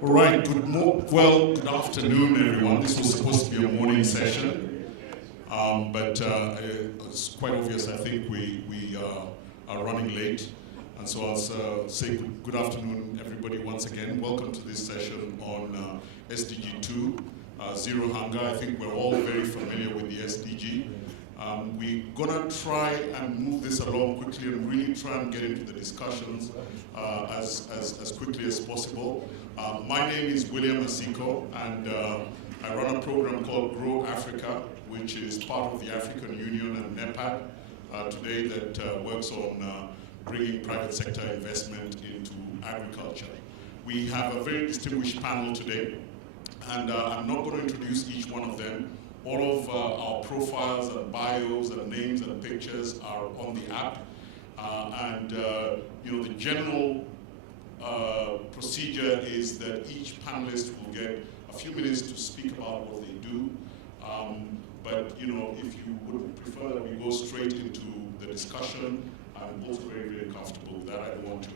All right, good afternoon, everyone. This was supposed to be a morning session, but it's quite obvious, I think we are running late. And so I'll say good afternoon, everybody, once again. Welcome to this session on SDG 2, Zero Hunger. I think we're all very familiar with the SDG. We're gonna try and move this along quickly and really try and get into the discussions as quickly as possible. My name is William Asiko, and I run a program called Grow Africa, which is part of the African Union and NEPAD today that works on bringing private sector investment into agriculture. We have a very distinguished panel today, and I'm not going to introduce each one of them. All of our profiles and bios and names and pictures are on the app. You know, the general procedure is that each panelist will get a few minutes to speak about what they do. But you know, if you would prefer that we go straight into the discussion, I'm also very, very comfortable with that. I don't want to,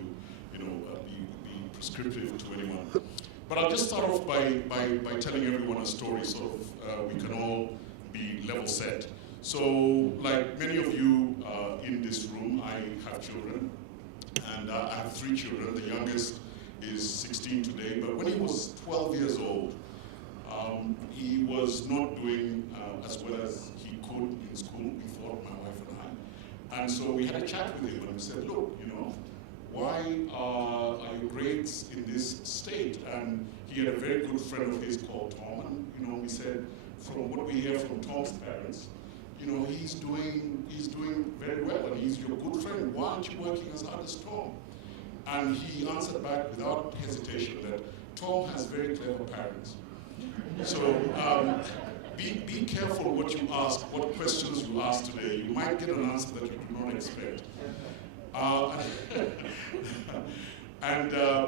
you know, be prescriptive to anyone. But I'll just start off by telling everyone a story, so we can all be level set. So, like many of you in this room, I have children, and I have 3 children. The youngest is 16 today, but when he was 12 years old, he was not doing as well as he could in school, we thought, my wife and I. And so we had a chat with him, and we said, look, you know, why are your grades in this state? And he had a very good friend of his called Tom, and you know, we said, from what we hear from Tom's parents, you know, he's doing very well, and he's your good friend. Why aren't you working as hard as Tom? And he answered back without hesitation that Tom has very clever parents. So be careful what you ask, what questions you ask today. You might get an answer that you do not expect.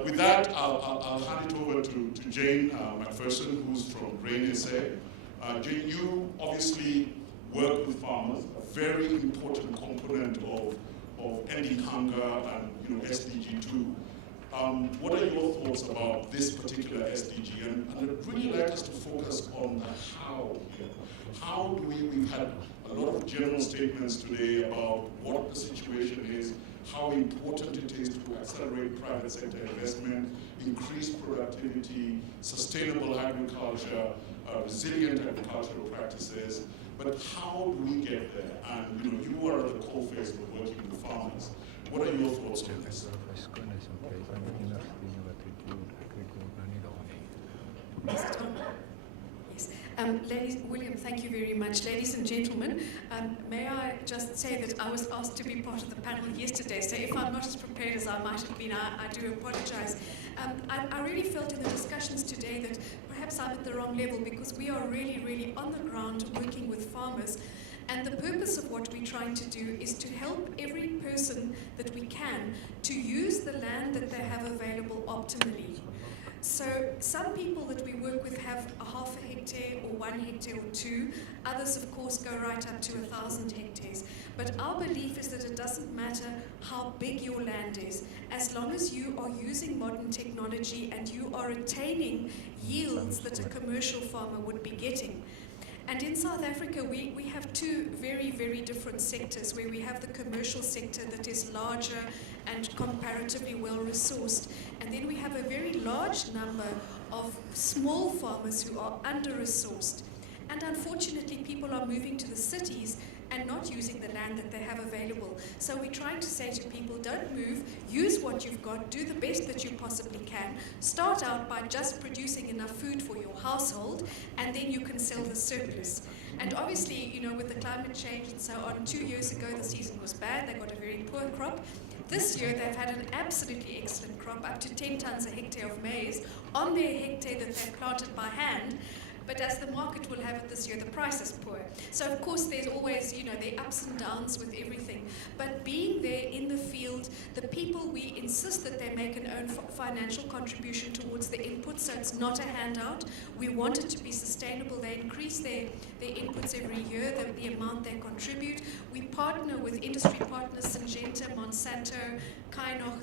With that, I'll hand it over to Jane McPherson, who's from Grain SA. Jane, you obviously work with farmers, a very important component of ending hunger and, you know, SDG 2. What are your thoughts about this particular SDG? And I'd really like us to focus on the how. How do we've had a lot of general statements today about what the situation is, how important it is to accelerate private sector investment, increase productivity, sustainable agriculture, resilient agricultural practices, but how do we get there? And you know, you are the coalface of working with farmers. What are your thoughts on this? Yes. William, thank you very much. Ladies and gentlemen, may I just say that I was asked to be part of the panel yesterday, so if I'm not as prepared as I might have been, I do apologize. I really felt in the discussions today that perhaps I'm at the wrong level, because we are really, really on the ground working with farmers. And the purpose of what we're trying to do is to help every person that we can to use the land that they have available optimally. So some people that we work with have a half a hectare or 1 hectare or 2. Others, of course, go right up to 1,000 hectares. But our belief is that it doesn't matter how big your land is, as long as you are using modern technology and you are attaining yields that a commercial farmer would be getting. And in South Africa, we have 2 very, very different sectors, where we have the commercial sector that is larger and comparatively well-resourced. And then we have a very large number of small farmers who are under-resourced. And unfortunately, people are moving to the cities and not using the land that they have available. So we're trying to say to people, don't move, use what you've got, do the best that you possibly can. Start out by just producing enough food for your household, and then you can sell the surplus. And obviously, you know, with the climate change and so on, 2 years ago the season was bad, they got a very poor crop. This year they've had an absolutely excellent crop, up to 10 tons a hectare of maize on their hectare that they've planted by hand. But as the market will have it this year, the price is poor. So of course there's always, you know, the ups and downs with everything. But being there in the field, the people, we insist that they make an own financial contribution towards the input, so it's not a handout. We want it to be sustainable. They increase their inputs every year, the amount they contribute. We partner with industry partners, Syngenta, Monsanto, Kainoch,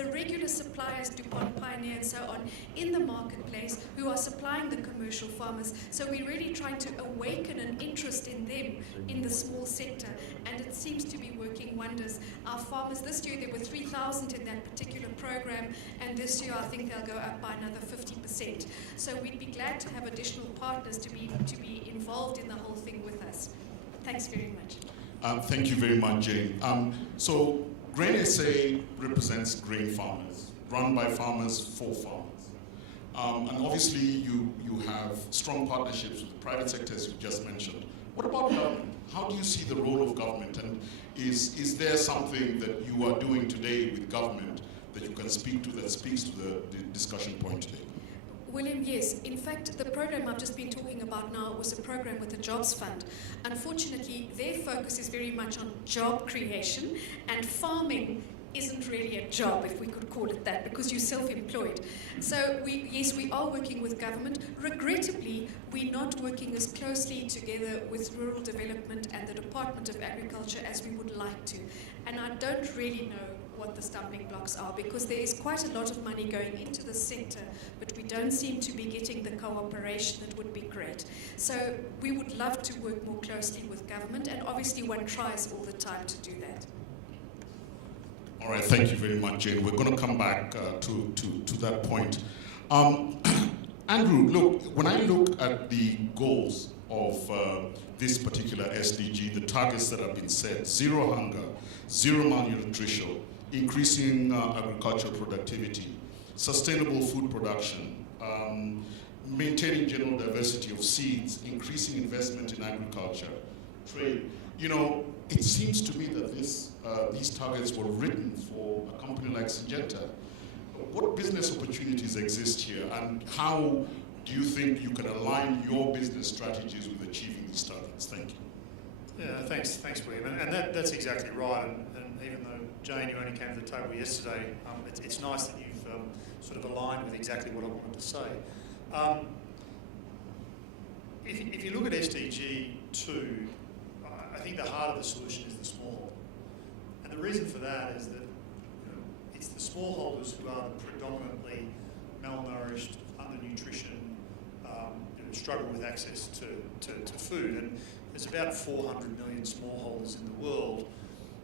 the regular suppliers, DuPont, Pioneer and so on, in the marketplace who are supplying the commercial farmers. So we're really trying to awaken an interest in them in the small sector, and it seems to be working wonders. Our farmers, this year there were 3,000 in that particular program, and this year I think they'll go up by another 50%. So we'd be glad to have additional partners to be involved in the whole thing with us. Thanks very much. Thank you very much, Jane. So Grain SA represents grain farmers, run by farmers for farmers. And obviously you have strong partnerships with the private sector, as you just mentioned. What about government? How do you see the role of government? And is there something that you are doing today with government that you can speak to that speaks to the discussion point today? William, yes. In fact, the program I've just been talking about now was a program with the Jobs Fund. Unfortunately, their focus is very much on job creation, and farming isn't really a job, if we could call it that, because you're self-employed. So yes, we are working with government. Regrettably, we're not working as closely together with rural development and the Department of Agriculture as we would like to. And I don't really know what the stumbling blocks are, because there is quite a lot of money going into the sector, but we don't seem to be getting the cooperation that would be great. So we would love to work more closely with government, and obviously one tries all the time to do that. All right, thank you very much, Jane. We're going to come back to that point. Andrew, look, when I look at the goals of this particular SDG, the targets that have been set, zero hunger, zero malnutrition, increasing agricultural productivity, sustainable food production, maintaining general diversity of seeds, increasing investment in agriculture, trade. You know, it seems to me that these targets were written for a company like Syngenta. What business opportunities exist here, and how do you think you can align your business strategies with achieving these targets? Thank you. Yeah, thanks, William. And that's exactly right. And even though, Jane, you only came to the table yesterday, it's nice that you've sort of aligned with exactly what I wanted to say. If you look at SDG 2, I think the heart of the solution is the smallholder. And the reason for that is that it's the smallholders who are the predominantly malnourished, undernutrition, struggle with access to food. And there's about 400 million smallholders in the world.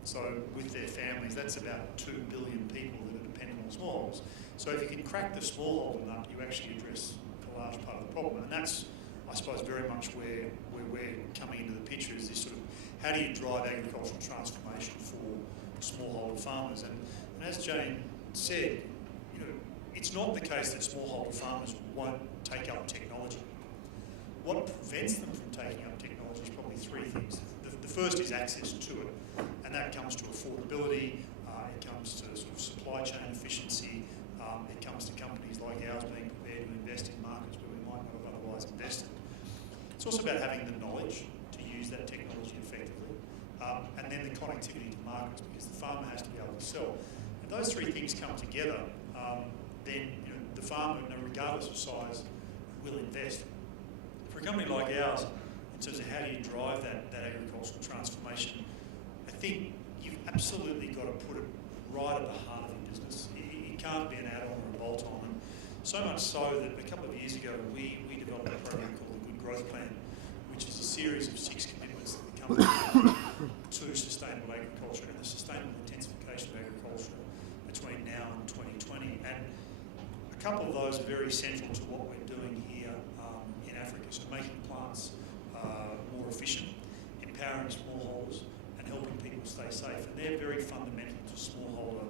So with their families, that's about 2 billion people that are dependent on smallholders. So if you can crack the smallholder nut, you actually address a large part of the problem. And that's, I suppose, very much where we're coming into the picture, is this sort of, how do you drive agricultural transformation for smallholder farmers? And as Jane said, it's not the case that smallholder farmers won't take up technology. What prevents them from taking up technology is probably three things. The first is access to it, and that comes to affordability, it comes to sort of supply chain efficiency, it comes to companies like ours being prepared to invest in markets where we might not have otherwise invested. It's also about having the knowledge to use that technology effectively, and then the connectivity to markets, because the farmer has to be able to sell. And those three things come together, then the farmer, regardless of size, will invest. For a company like ours, in terms of how do you drive that agricultural transformation, I think you've absolutely got to put it right at the heart of your business. It can't be an add-on or a bolt-on. And so much so that a couple of years ago we developed a program called the Good Growth Plan, which is a series of 6 commitments that the company made to sustainable agriculture and the sustainable intensification of agriculture between now and 2020. And a couple of those are very central to what we're doing here in Africa. So making plants more efficient, empowering smallholders, and helping people stay safe. And they're very fundamental to smallholder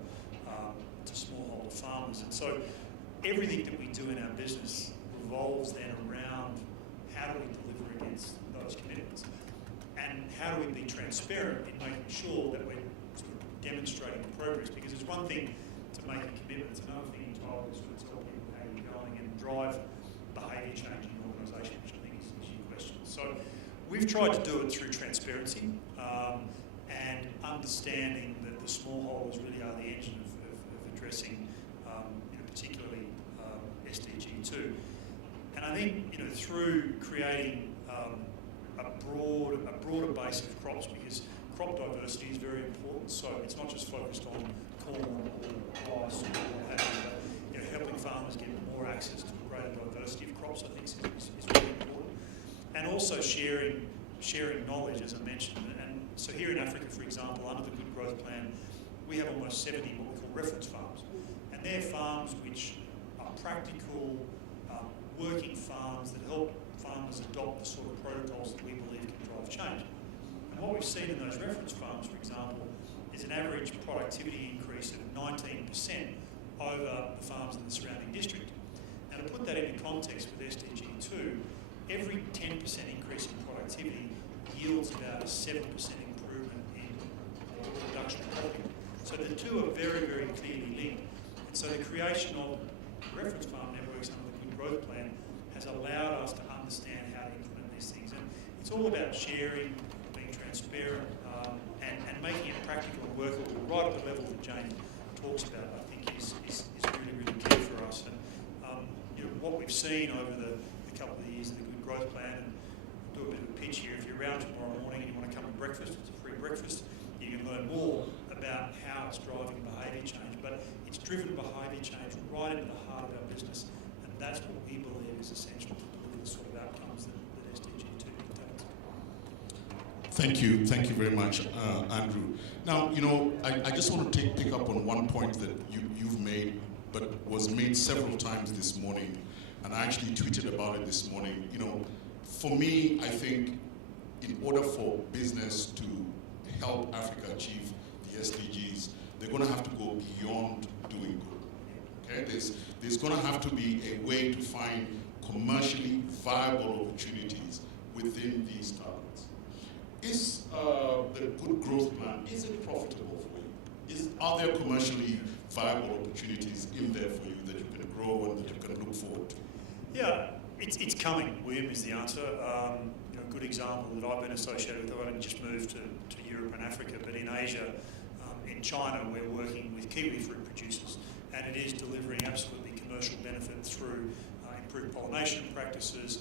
farmers. And so everything that we do in our business revolves then around how do we deliver against those commitments, and how do we be transparent in making sure that we're sort of demonstrating progress. Because it's one thing to make a commitment, it's another thing entirely to sort of tell people how you're going and drive behaviour change in your organisation, which I think is your question. So we've tried to do it through transparency and understanding that the smallholders really are the engine of addressing, particularly SDG 2. And I think through creating a broader base of crops, because crop diversity is very important. So it's not just focused on corn or price or what have you. But, helping farmers get more access to a greater diversity of crops, I think, is really important. And also sharing knowledge, as I mentioned. And so here in Africa, for example, under the Good Growth Plan, we have almost 70 what we call reference farms. And they're farms which are practical, working farms that help farmers adopt the sort of protocols that we believe can drive change. And what we've seen in those reference farms, for example, is an average productivity increase of 19% over the farms in the surrounding district. Now, to put that into context with SDG 2, every 10% increase in productivity yields about a 7% improvement in production quality. So the two are very, very clearly linked. And so the creation of reference farm networks under the Good Growth Plan has allowed us to understand how to implement these things. And it's all about sharing, being transparent, and making it practical and workable right at the level that Jane talks about, I think is really, really key for us. And what we've seen over the couple of years of the Good Growth Plan, and I'll do a bit of a pitch here, if you're around tomorrow morning and you want to come to breakfast, it's a free breakfast, you can learn more about how it's driving behaviour change. But it's driven behaviour change right into the heart of our business, and that's what we believe is essential to deliver the sort of outcomes that SDG 2 contains. Thank you very much, Andrew. Now, I just want to pick up on one point that you've made, but was made several times this morning, and I actually tweeted about it this morning. For me, I think in order for business to help Africa achieve the SDGs, they're going to have to go beyond doing good. Okay, there's going to have to be a way to find commercially viable opportunities within these targets. Is the Good Growth Plan, is it profitable for you? Are there commercially viable opportunities in there for you that you can grow and that you can look forward to? Yeah, it's coming, William, is the answer. A good example that I've been associated with, I didn't just move to Europe and Africa, but in Asia, in China, we're working with kiwi fruit producers, and it is delivering absolutely commercial benefit through improved pollination practices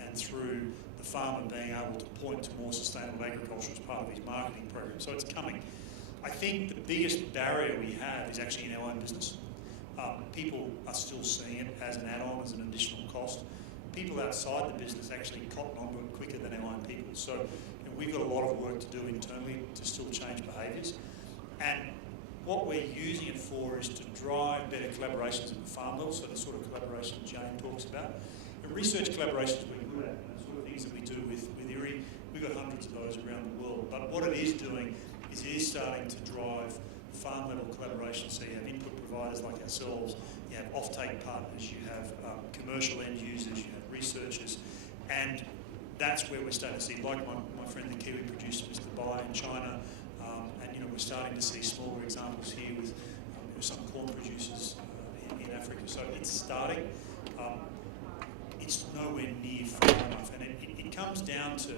and through the farmer being able to point to more sustainable agriculture as part of his marketing program. So it's coming. I think the biggest barrier we have is actually in our own business. People are still seeing it as an add-on, as an additional cost. People outside the business actually cotton onto it quicker than our own people. So we've got a lot of work to do internally to still change behaviours. And what we're using it for is to drive better collaborations at the farm level, so the sort of collaboration Jane talks about. And research collaborations we're good at, and the sort of things that we do with IRRI, we've got hundreds of those around the world. But what it is doing is it is starting to drive farm-level collaboration. So you have input providers like ourselves, you have off-take partners, you have commercial end users, you have researchers, and that's where we're starting to see, like my friend the kiwi producer, Mr. Bai in China, and we're starting to see smaller examples here with some corn producers in Africa. So it's starting. It's nowhere near far enough, and it comes down to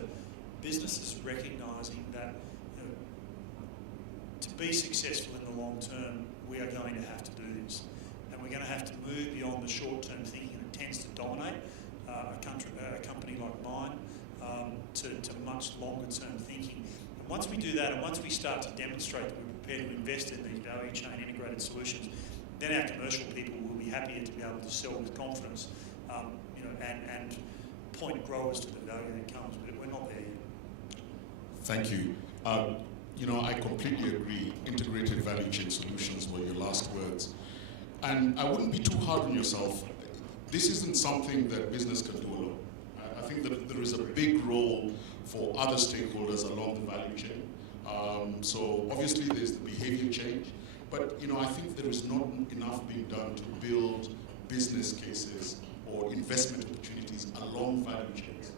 businesses recognising that to be successful in the long term, we are going to have to do this. And we're going to have to move beyond the short-term thinking that tends to dominate a company like mine to much longer-term thinking. And once we do that, and once we start to demonstrate that we're prepared to invest in these value chain integrated solutions, then our commercial people will be happier to be able to sell with confidence, and point growers to the value that comes. But we're not there yet. Thank you. I completely agree. Integrated value chain solutions were your last words. And I wouldn't be too hard on yourself. This isn't something that business can do alone. I think that there is a big role for other stakeholders along the value chain. So obviously there's the behavior change, but I think there is not enough being done to build business cases or investment opportunities along value chains.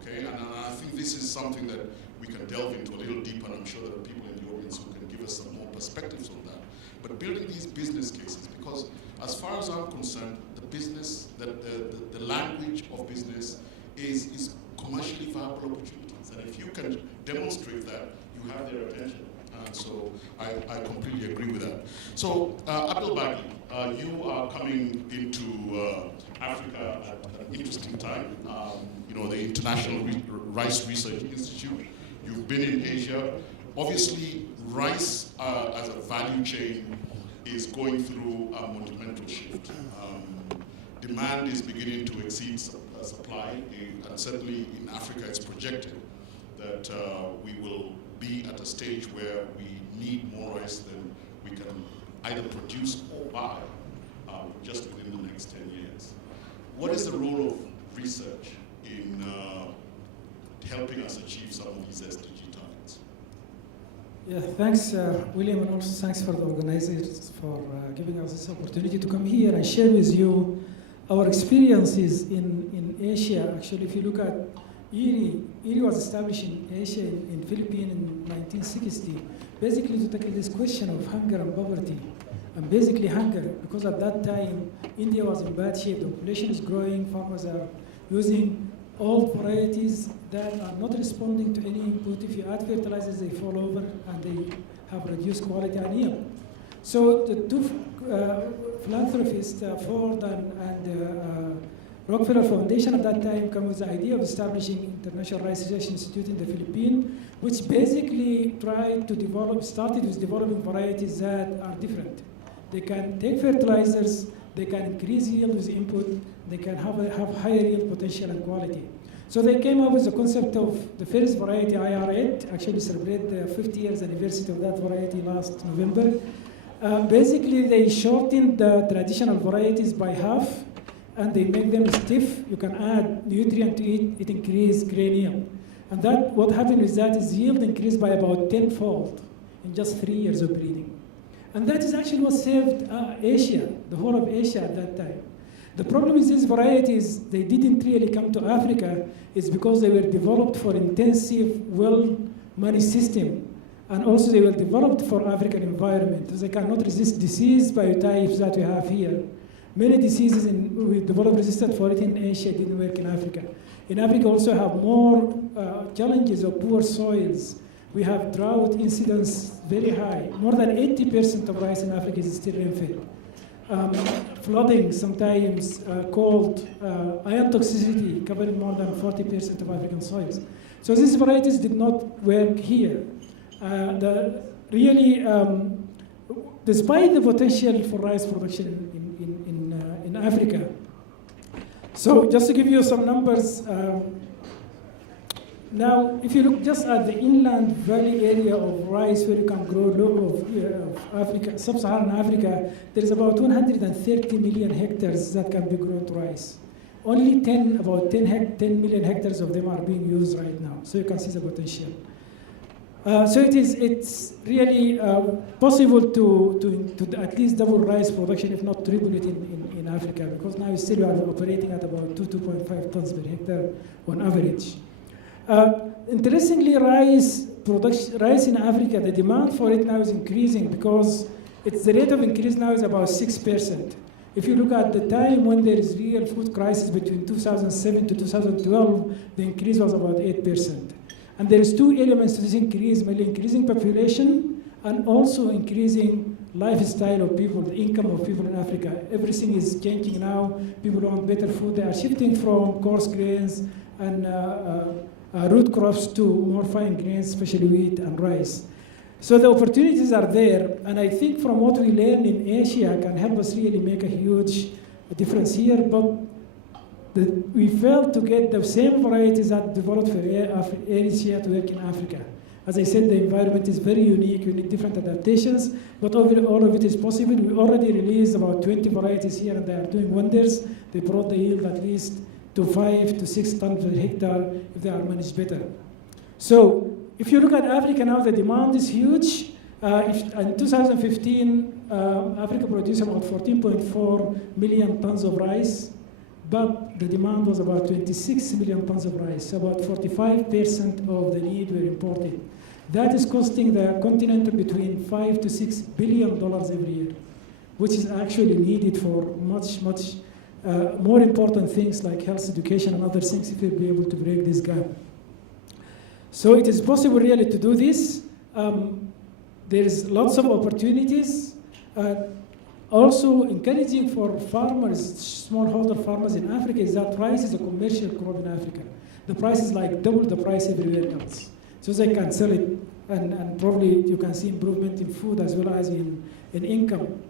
Okay, and I think this is something that we can delve into a little deeper, and I'm sure there are people in the audience who can give us some more perspectives on that. But building these business cases, because as far as I'm concerned, the business, the language of business is commercially viable opportunities. And if you can demonstrate that, you have their attention. So I completely agree with that. So Abdelbagi, you are coming into Africa at an interesting time. The International Rice Research Institute. You've been in Asia. Obviously, rice as a value chain is going through a monumental shift. Demand is beginning to exceed supply, and certainly in Africa it's projected that we will be at a stage where we need more rice than we can either produce or buy just within the next 10 years. What is the role of research in helping us achieve some of these SDG targets? Yeah, thanks, William, and also thanks for the organizers for giving us this opportunity to come here and share with you our experiences in Asia. Actually, if you look at IRRI was established in Asia, in Philippines in 1960, basically to tackle this question of hunger and poverty. And basically hunger, because at that time, India was in bad shape. The population is growing, farmers are using old varieties that are not responding to any input. If you add fertilizers, they fall over and they have reduced quality and yield. So the two philanthropists, Ford and Rockefeller Foundation at that time came with the idea of establishing International Rice Research Institute in the Philippines, which basically started with developing varieties that are different. They can take fertilizers, they can increase yield with input, they can have higher yield potential and quality. So they came up with the concept of the first variety, IRRI, actually celebrate the 50 years anniversary of that variety last November. Basically, they shortened the traditional varieties by half, and they make them stiff. You can add nutrient to it increases grain yield. And that, what happened with that is yield increased by about 10-fold in just 3 years of breeding. And that is actually what saved Asia, the whole of Asia at that time. The problem is these varieties, they didn't really come to Africa, is because they were developed for intensive, well-managed system. And also they were developed for African environment. They cannot resist disease biotypes that we have here. Many diseases we developed resistant for it in Asia didn't work in Africa. In Africa also have more challenges of poor soils. We have drought incidence very high. More than 80% of rice in Africa is still rain-fed. Flooding, sometimes cold, iron toxicity covering more than 40% of African soils. So these varieties did not work here. Despite the potential for rice production in Africa. So just to give you some numbers, now if you look just at the inland valley area of rice where you can grow of Africa, sub-Saharan Africa, there is about 130 million hectares that can be grown to rice. Only about 10 million hectares of them are being used right now. So you can see the potential. So it's really possible to at least double rice production, if not triple it in Africa, because now still we are operating at about 2.5 tons per hectare on average. Interestingly, rice in Africa, the demand for it now is increasing because the rate of increase now is about 6%. If you look at the time when there is real food crisis between 2007 to 2012, the increase was about 8%. And there is two elements to this increase, mainly increasing population and also increasing lifestyle of people, the income of people in Africa. Everything is changing now. People want better food. They are shifting from coarse grains and root crops to more fine grains, especially wheat and rice. So the opportunities are there, and I think from what we learn in Asia can help us really make a huge difference here, but we failed to get the same varieties that developed for Asia to work in Africa. As I said, the environment is very unique. You need different adaptations, but all of it is possible. We already released about 20 varieties here, and they are doing wonders. They brought the yield at least to 5 to 6 tons per hectare if they are managed better. So if you look at Africa now, the demand is huge. In 2015, Africa produced about 14.4 million tons of rice, but the demand was about 26 million tons of rice. So about 45% of the need were imported. That is costing the continent between $5 to $6 billion every year, which is actually needed for much more important things like health education and other things if we'll be able to break this gap. So it is possible really to do this. There is lots of opportunities. Also encouraging for farmers, smallholder farmers in Africa, is that rice is a commercial crop in Africa. The price is like double the price everywhere else. So they can sell it, and probably you can see improvement in food as well as in income.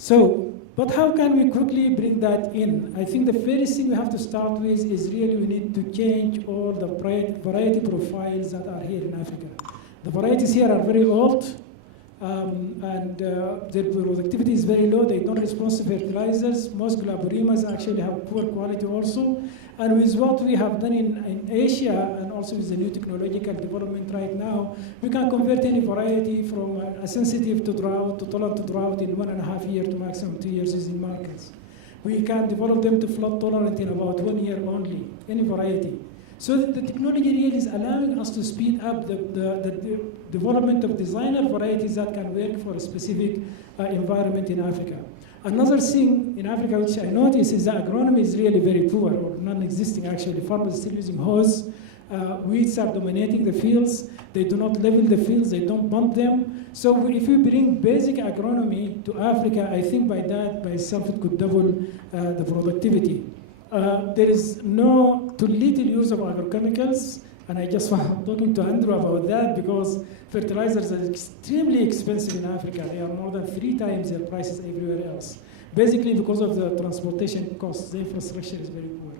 So, but how can we quickly bring that in? I think the first thing we have to start with is really we need to change all the variety profiles that are here in Africa. The varieties here are very old, and their productivity is very low. They don't respond to fertilizers. Most glaborimas actually have poor quality also. And with what we have done in Asia, and also with the new technological development right now, we can convert any variety from a sensitive to drought, to tolerant to drought in 1.5 years to maximum 2 years using markers. We can develop them to flood tolerant in about 1 year only, any variety. So the technology really is allowing us to speed up the development of designer varieties that can work for a specific environment in Africa. Another thing in Africa which I notice is that agronomy is really very poor, or non-existing actually. Farmers are still using hoes. Weeds are dominating the fields. They do not level the fields. They don't bump them. So if we bring basic agronomy to Africa, I think by itself it could double the productivity. There is too little use of agrochemicals, and I just want talking to Andrew about that because fertilizers are extremely expensive in Africa. They are more than 3 times their prices everywhere else. Basically because of the transportation costs, the infrastructure is very poor.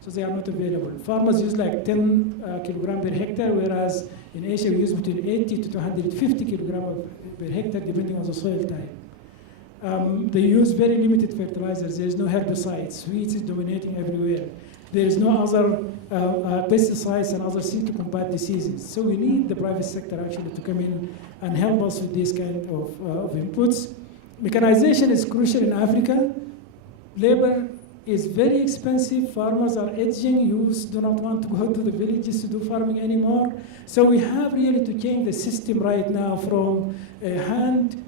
So they are not available. Farmers use like 10 kilogram per hectare, whereas in Asia we use between 80 to 250 kilogram per hectare depending on the soil type. They use very limited fertilizers. There is no herbicides. Weeds is dominating everywhere. There is no other pesticides and other things to combat diseases. So we need the private sector actually to come in and help us with this kind of inputs. Mechanization is crucial in Africa. Labor is very expensive. Farmers are aging. Youth do not want to go to the villages to do farming anymore. So we have really to change the system right now from a hand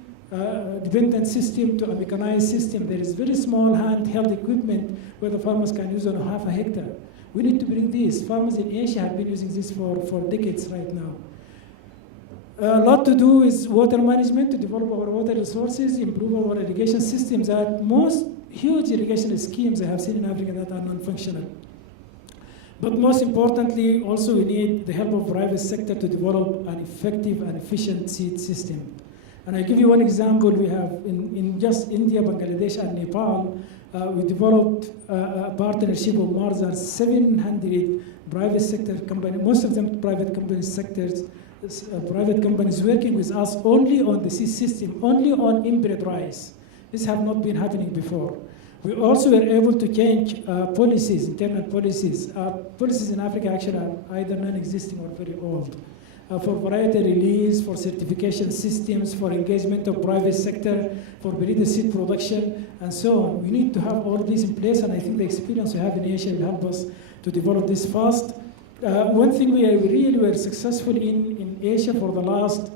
dependent system to a mechanized system. There is very small handheld equipment where the farmers can use on half a hectare. We need to bring this. Farmers in Asia have been using this for decades right now. A lot to do is water management, to develop our water resources, improve our irrigation systems. That most huge irrigation schemes I have seen in Africa that are non-functional. But most importantly, also we need the help of private sector to develop an effective and efficient seed system. And I give you one example. We have in just India, Bangladesh, and Nepal, we developed a partnership of more than 700 private sector companies, most of them private companies working with us only on the seed system, only on inbred rice. This have not been happening before. We also were able to change policies, internal policies. Policies in Africa actually are either non-existing or very old. For variety release, for certification systems, for engagement of private sector, for breeder seed production, and so on. We need to have all of these in place, and I think the experience we have in Asia will help us to develop this fast. One thing we really were successful in Asia for the last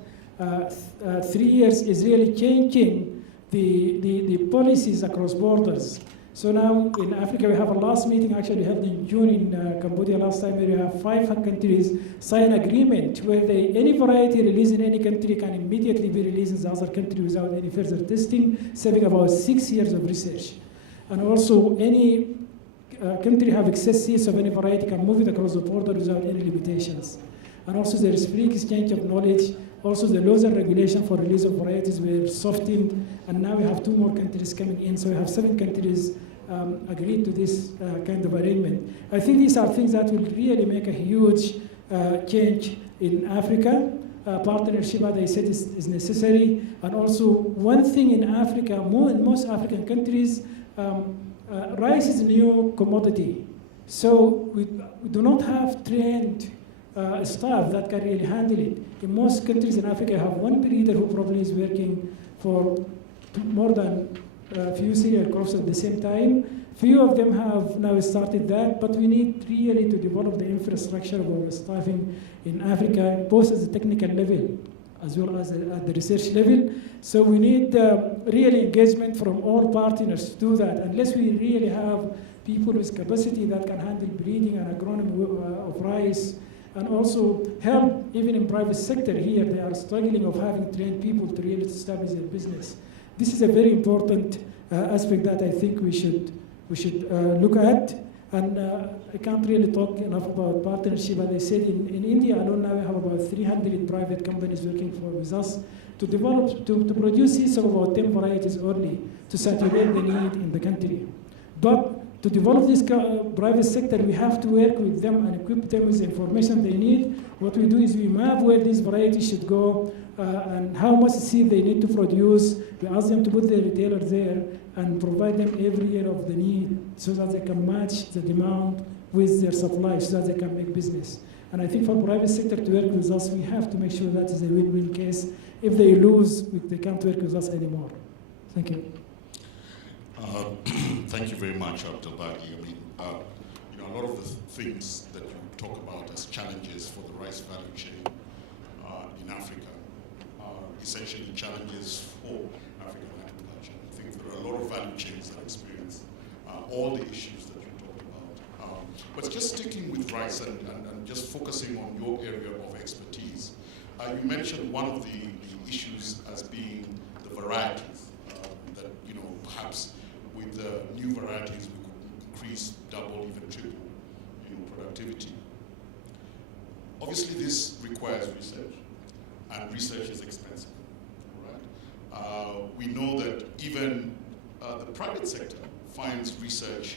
3 years is really changing the policies across borders. So now in Africa, we have a last meeting actually held in June in Cambodia last time, where we have 5 countries sign agreement where any variety released in any country can immediately be released in the other country without any further testing, saving about 6 years of research. And also any country have excess seeds of any variety can move it across the border without any limitations. And also there is free exchange of knowledge. Also the laws and regulation for release of varieties were softened, and now we have 2 more countries coming in, so we have 7 countries agreed to this kind of arrangement. I think these are things that will really make a huge change in Africa. Partnership, as I said, is necessary. And also one thing in Africa, in most African countries, rice is a new commodity. So we do not have trained staff that can really handle it. In most countries in Africa, you have one breeder who probably is working for more than a few cereal crops at the same time. Few of them have now started that, but we need really to develop the infrastructure of our staffing in Africa, both at the technical level as well as at the research level. So we need really engagement from all partners to do that. Unless we really have people with capacity that can handle breeding and agronomy of rice, and also help even in private sector here, they are struggling of having trained people to really establish their business. This is a very important aspect that I think we should look at. And I can't really talk enough about partnership. As I said, in India alone now we have about 300 private companies working with us. to develop, to produce seeds of about 10 varieties only to saturate the need in the country. But to develop this private sector, we have to work with them and equip them with the information they need. What we do is we map where these varieties should go and how much seed they need to produce. We ask them to put the retailer there and provide them every year of the need so that they can match the demand with their supply so that they can make business. And I think for private sector to work with us, we have to make sure that is a win-win case. If they lose, they can't work with us anymore. Thank you. Thank you very much, Abdelbagi. I mean, a lot of the things that you talk about as challenges for the rice value chain in Africa are essentially challenges for African agriculture. I think there are a lot of value chains that experience all the issues that you talked about. But just sticking with rice and just focusing on your area of expertise, you mentioned one of the issues as being the varieties, that, perhaps with the new varieties we could increase, double, even triple, productivity. Obviously this requires research, and research is expensive, right? We know that even the private sector finds research,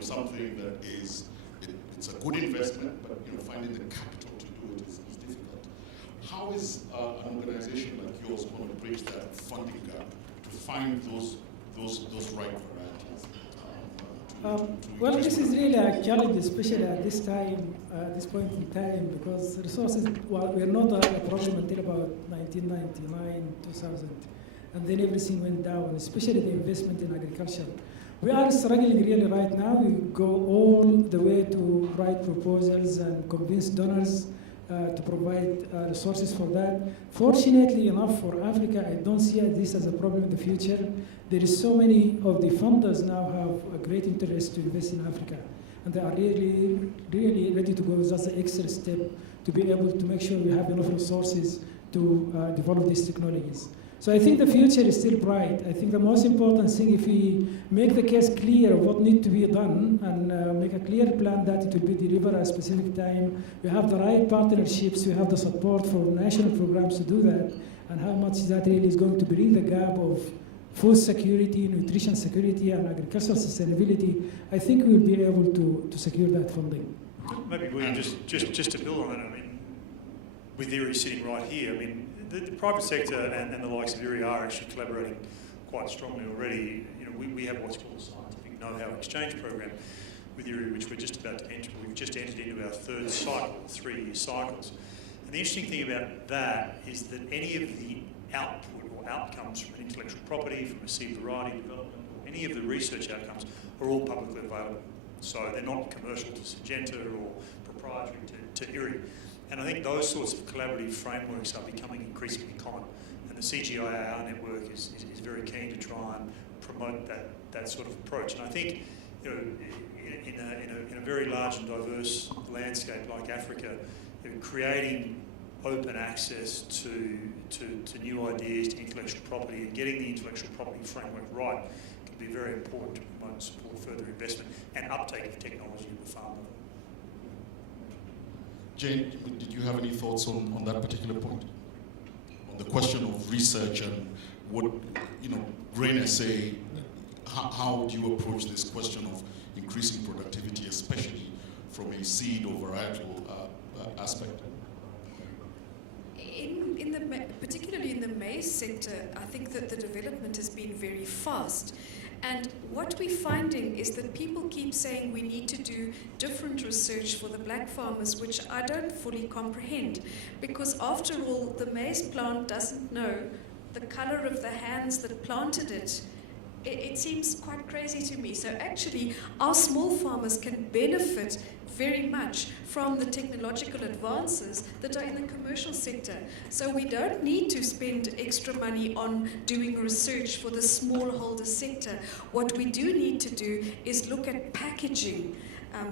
something that it's a good investment, but finding the capital to do it is difficult. How is an organization like yours going to bridge that funding gap to find those right varieties? Well, this is really a challenge, especially at this time, this point in time, because resources were not a problem until about 1999, 2000, and then everything went down, especially the investment in agriculture. We are struggling really right now. We go all the way to write proposals and convince donors to provide resources for that. Fortunately enough for Africa, I don't see this as a problem in the future. There is so many of the funders now have a great interest to invest in Africa. And they are really, really ready to go. That's the extra step to be able to make sure we have enough resources to develop these technologies. So I think the future is still bright. I think the most important thing, if we make the case clear of what needs to be done and make a clear plan that it will be delivered at a specific time, we have the right partnerships, we have the support from national programs to do that, and how much that really is going to bring the gap of food security, nutrition security, and agricultural sustainability, I think we'll be able to secure that funding. Maybe William, just to build on that, I mean, with IRRI sitting right here, I mean, the private sector and the likes of IRRI are actually collaborating quite strongly already. We have what's called a scientific know-how exchange program with IRRI, which we're just about to enter. We've just entered into our third cycle, 3-year cycles. And the interesting thing about that is that any of the output or outcomes from intellectual property, from a seed variety development, or any of the research outcomes are all publicly available. So they're not commercial to Syngenta or proprietary to IRRI. And I think those sorts of collaborative frameworks are becoming increasingly common. And the CGIAR network is very keen to try and promote that sort of approach. And I think, in a very large and diverse landscape like Africa, creating open access to new ideas, to intellectual property, and getting the intellectual property framework right can be very important to promote and support further investment and uptake of technology at the farm level. Jane, did you have any thoughts on that particular point? On the question of research and what, Grain SA, how do you approach this question of increasing productivity, especially from a seed or varietal aspect? Particularly in the maize sector, I think that the development has been very fast. And what we're finding is that people keep saying we need to do different research for the black farmers, which I don't fully comprehend. Because after all, the maize plant doesn't know the color of the hands that planted it. It seems quite crazy to me. So actually, our small farmers can benefit very much from the technological advances that are in the commercial sector. So we don't need to spend extra money on doing research for the smallholder sector. What we do need to do is look at packaging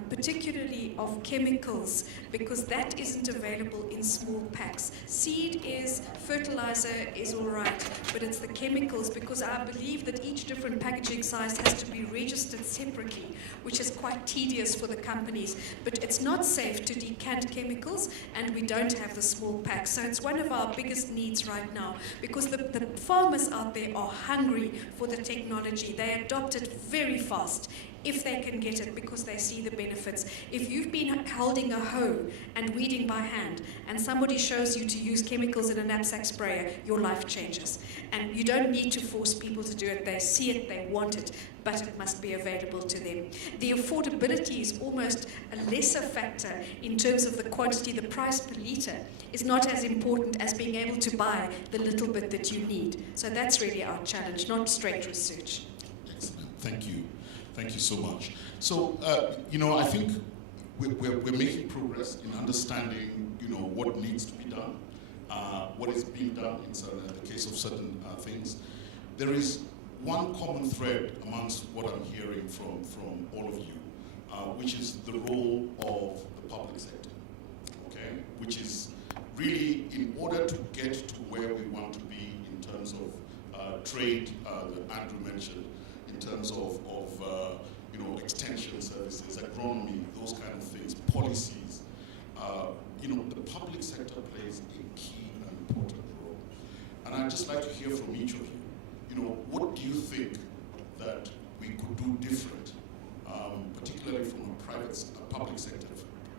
particularly of chemicals, because that isn't available in small packs. Seed is, fertilizer is all right, but it's the chemicals, because I believe that each different packaging size has to be registered separately, which is quite tedious for the companies. But it's not safe to decant chemicals, and we don't have the small packs. So it's one of our biggest needs right now, because the farmers out there are hungry for the technology. They adopt it very fast if they can get it, because they see the benefits. If you've been holding a hoe and weeding by hand, and somebody shows you to use chemicals in a knapsack sprayer, your life changes. And you don't need to force people to do it. They see it, they want it, but it must be available to them. The affordability is almost a lesser factor in terms of the quantity. The price per litre is not as important as being able to buy the little bit that you need. So that's really our challenge, not straight research. Excellent. Thank you. Thank you so much. So, I think we're making progress in understanding, what needs to be done, what is being done in the case of certain things. There is one common thread amongst what I'm hearing from all of you, which is the role of the public sector, okay? Which is really, in order to get to where we want to be in terms of trade, that Andrew mentioned, in terms of extension services, agronomy, those kind of things, policies. The public sector plays a key and important role. And I'd just like to hear from each of you. What do you think that we could do different, particularly from a public sector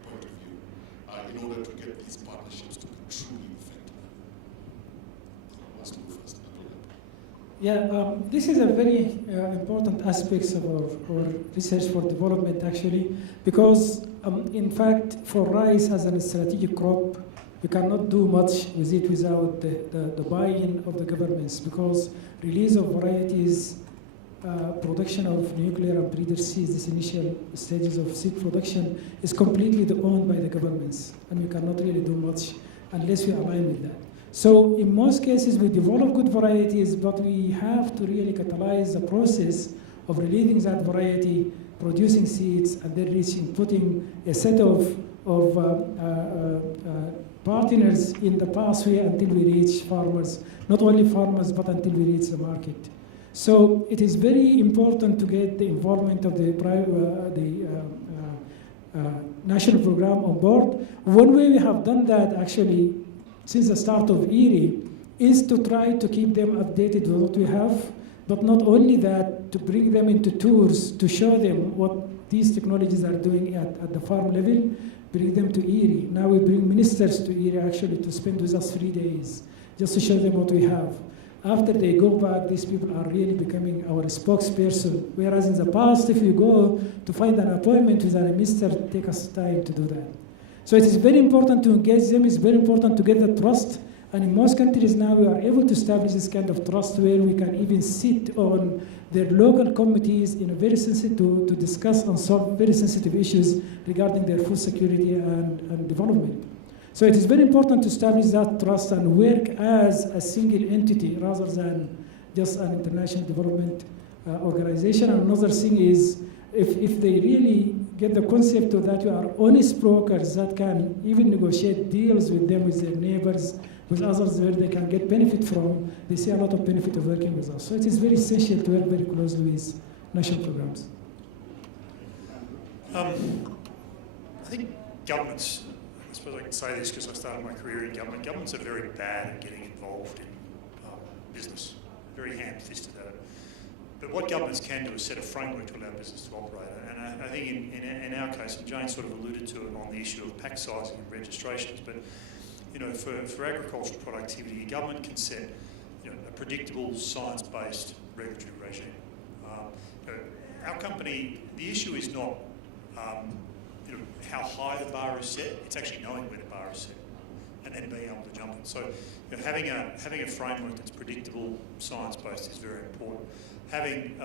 point of view, in order to get these partnerships to be truly effective? Let's go first. Yeah, this is a very important aspect of our research for development, actually, because in fact, for rice as a strategic crop, we cannot do much with it without the buy-in of the governments, because release of varieties, production of nuclear and breeder seeds, this initial stages of seed production, is completely owned by the governments, and we cannot really do much unless we align with that. So in most cases, we develop good varieties, but we have to really catalyze the process of releasing that variety, producing seeds, and then putting a set of partners in the pathway until we reach farmers, not only farmers, but until we reach the market. So it is very important to get the involvement of the national program on board. One way we have done that, actually, since the start of IRRI, is to try to keep them updated with what we have, but not only that, to bring them into tours to show them what these technologies are doing at the farm level, bring them to IRRI. Now we bring ministers to IRRI actually to spend with us 3 days, just to show them what we have. After they go back, these people are really becoming our spokesperson, whereas in the past, if you go to find an appointment with a minister, it takes us time to do that. So it is very important to engage them, it's very important to get the trust, and in most countries now we are able to establish this kind of trust where we can even sit on their local committees in a very sensitive, to discuss and solve very sensitive issues regarding their food security and development. So it is very important to establish that trust and work as a single entity rather than just an international development organization. And another thing is, if they really get the concept of that we are honest brokers that can even negotiate deals with them, with their neighbors, with others where they can get benefit from, they see a lot of benefit of working with us. So it is very essential to work very closely with national programs. I think governments, I suppose I can say this because I started my career in government, governments are very bad at getting involved in business, very ham-fisted at it. But what governments can do is set a framework to allow business to operate. And I think in our case, and Jane sort of alluded to it on the issue of pack sizing and registrations, but for agricultural productivity, a government can set a predictable science-based regulatory regime. Our company, the issue is not how high the bar is set, it's actually knowing where the bar is set and then being able to jump it. So having a framework that's predictable, science-based is very important. Having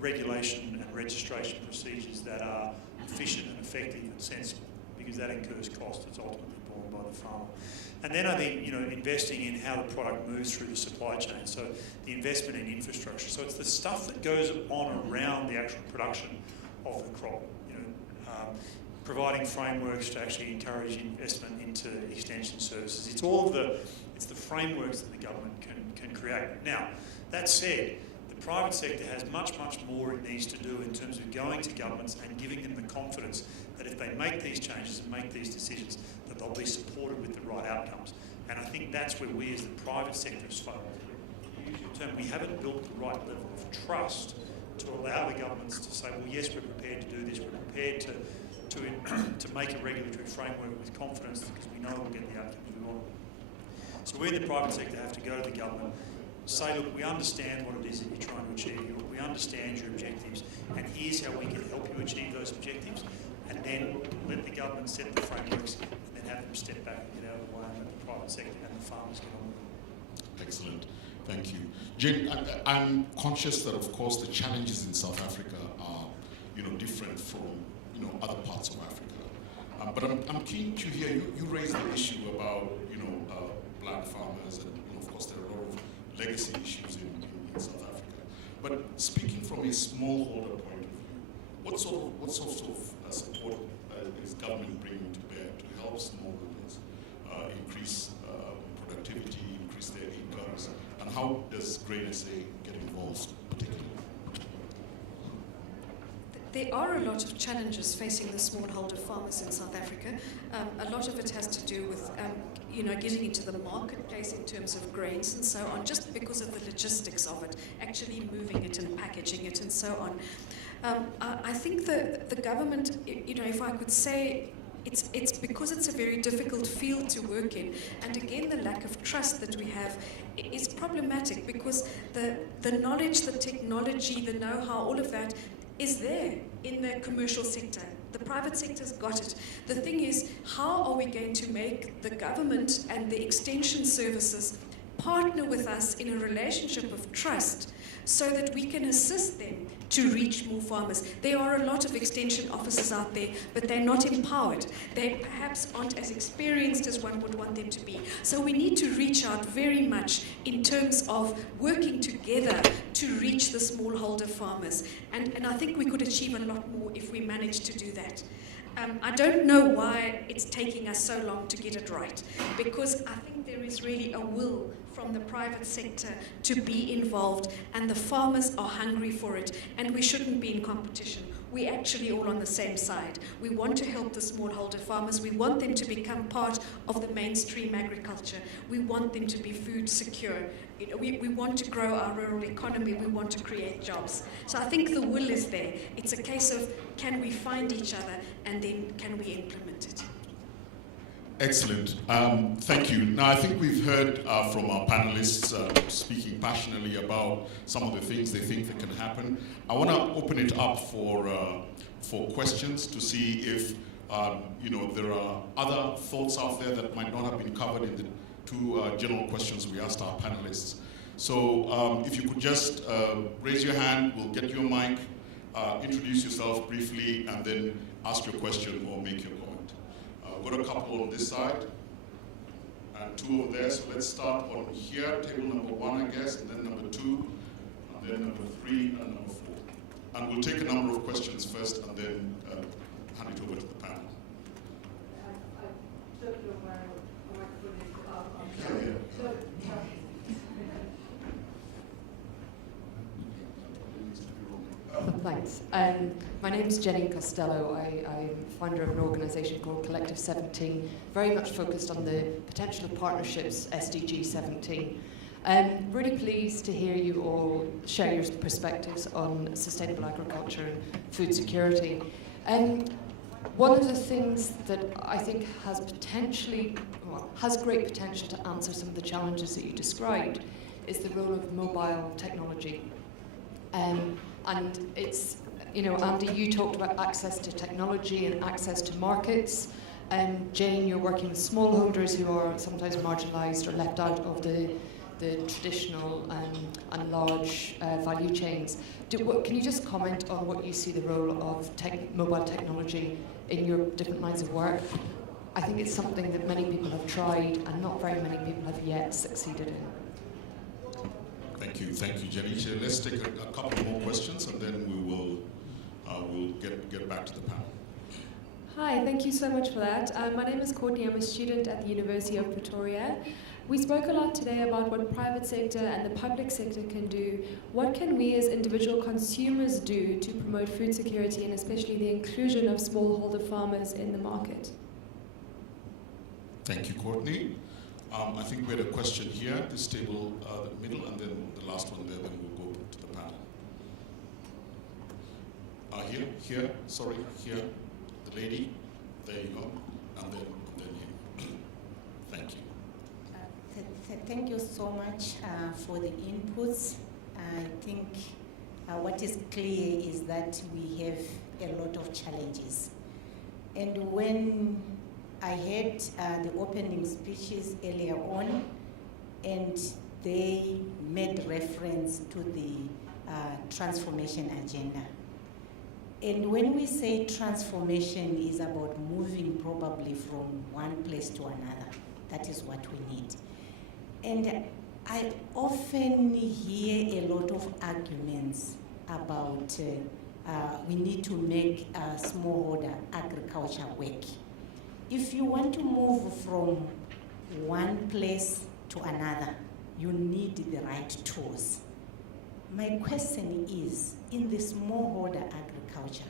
regulation and registration procedures that are efficient and effective and sensible, because that incurs cost that's ultimately borne by the farmer. And then I think investing in how the product moves through the supply chain, so the investment in infrastructure. So it's the stuff that goes on around the actual production of the crop. providing frameworks to actually encourage investment into extension services. It's the frameworks that the government can create. Now, that said, the private sector has much more it needs to do in terms of going to governments and giving them the confidence that if they make these changes and make these decisions, that they'll be supported with the right outcomes. And I think that's where we as the private sector has failed. We haven't built the right level of trust to allow the governments to say, well, yes, we're prepared to do this, we're prepared to make a regulatory framework with confidence because we know we'll get the outcomes we want. So we in the private sector have to go to the government, say, look, we understand what it is that you're trying to achieve, we understand your objectives, and here's how we can help you achieve those objectives, and then let the government set the frameworks and then have them step back and get out of the way and let the private sector and the farmers get on with it. Excellent. Thank you. Jane, I'm conscious that, of course, the challenges in South Africa are, different from, other parts of Africa. But I'm keen to hear, you raised the issue about, black farmers, and, of course, there are a lot of legacy issues in South Africa. But speaking from a smallholder point of view, what sort of support is government bringing to bear to help smallholders increase productivity, increase their incomes, and how does Grain SA get involved particularly? There are a lot of challenges facing the smallholder farmers in South Africa. A lot of it has to do with getting into the marketplace in terms of grains and so on, just because of the logistics of it, actually moving it and packaging it and so on. I think the government, if I could say, it's because it's a very difficult field to work in, and again the lack of trust that we have is problematic, because the knowledge, the technology, the know-how, all of that is there in the commercial sector. The private sector's got it. The thing is, how are we going to make the government and the extension services partner with us in a relationship of trust so that we can assist them to reach more farmers? There are a lot of extension officers out there, but they're not empowered. They perhaps aren't as experienced as one would want them to be. So we need to reach out very much in terms of working together to reach the smallholder farmers. And I think we could achieve a lot more if we managed to do that. I don't know why it's taking us so long to get it right, because I think there is really a will from the private sector to be involved, and the farmers are hungry for it, and we shouldn't be in competition. We're actually all on the same side. We want to help the smallholder farmers. We want them to become part of the mainstream agriculture. We want them to be food secure. We want to grow our rural economy. We want to create jobs. So I think the will is there. It's a case of, can we find each other, and then can we implement it? Excellent. Thank you. Now, I think we've heard from our panelists speaking passionately about some of the things they think that can happen. I want to open it up for questions to see if there are other thoughts out there that might not have been covered in the two general questions we asked our panelists. So if you could just raise your hand, we'll get you a mic, introduce yourself briefly, and then ask your question or make your comment. We've got a couple on this side and two over there. So let's start on here, table number 1, I guess, and then number 2, and then number 3, and number 4. And we'll take a number of questions first and then hand it over to the panel. I took your microphone is up. Thanks. My name is Jenny Costello. I'm founder of an organisation called Collective 17, very much focused on the potential of partnerships, SDG 17. Really pleased to hear you all share your perspectives on sustainable agriculture and food security. One of the things that I think has great potential to answer some of the challenges that you described is the role of mobile technology. And it's, Andy, you talked about access to technology and access to markets. Jane, you're working with smallholders who are sometimes marginalised or left out of the traditional and large value chains. Can you just comment on what you see the role of mobile technology in your different lines of work? I think it's something that many people have tried and not very many people have yet succeeded in. Thank you, Jenny. So let's take a couple more questions, and then we will we'll get back to the panel. Hi, thank you so much for that. My name is Courtney. I'm a student at the University of Pretoria. We spoke a lot today about what private sector and the public sector can do. What can we as individual consumers do to promote food security and especially the inclusion of smallholder farmers in the market? Thank you, Courtney. I think we had a question here, this table, the middle, and then the last one there, then we'll go to the panel. Here, the lady, there you go, and then him. Thank you. Thank you so much for the inputs. I think what is clear is that we have a lot of challenges. And when I heard the opening speeches earlier on, and they made reference to the transformation agenda. And when we say transformation is about moving probably from one place to another, that is what we need. And I often hear a lot of arguments about we need to make smallholder agriculture work. If you want to move from one place to another, you need the right tools. My question is, in the smallholder agriculture,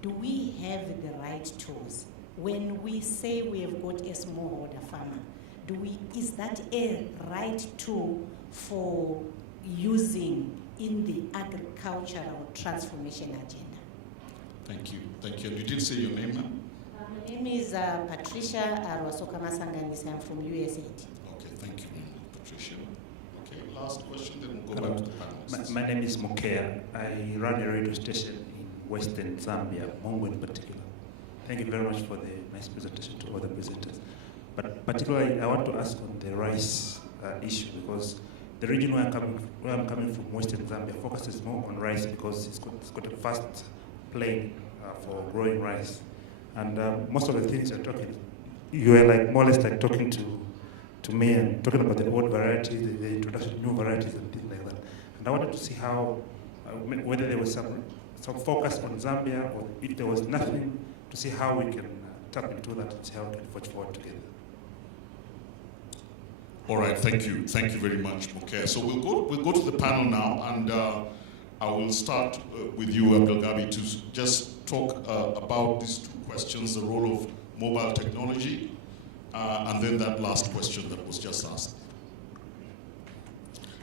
do we have the right tools? When we say we have got a smallholder farmer, is that a right tool for using in the agricultural transformation agenda? Thank you. Thank you. And you did say your name, ma'am? My name is Patricia Arwasoka-Masanganisi. I'm from USAID. Okay, thank you, Patricia. Okay, last question, then we'll go back to the panelists. My name is Mokea. I run a radio station in Western Zambia, Mongo in particular. Thank you very much for the nice presentation to all the presenters. But particularly, I want to ask on the rice issue, because the region where I'm coming from, Western Zambia, focuses more on rice because it's got a fast plane for growing rice. And most of the things you're talking, you are like more or less like talking to me and talking about the old varieties, the introduction of new varieties and things like that. And I wanted to see how, whether there was some focus on Zambia, or if there was nothing, to see how we can tap into that and see how we can forge forward together. All right, thank you very much, Mokea. So we'll go to the panel now, and I will start with you, Abdelbagi, to just talk about these two questions: the role of mobile technology, and then that last question that was just asked.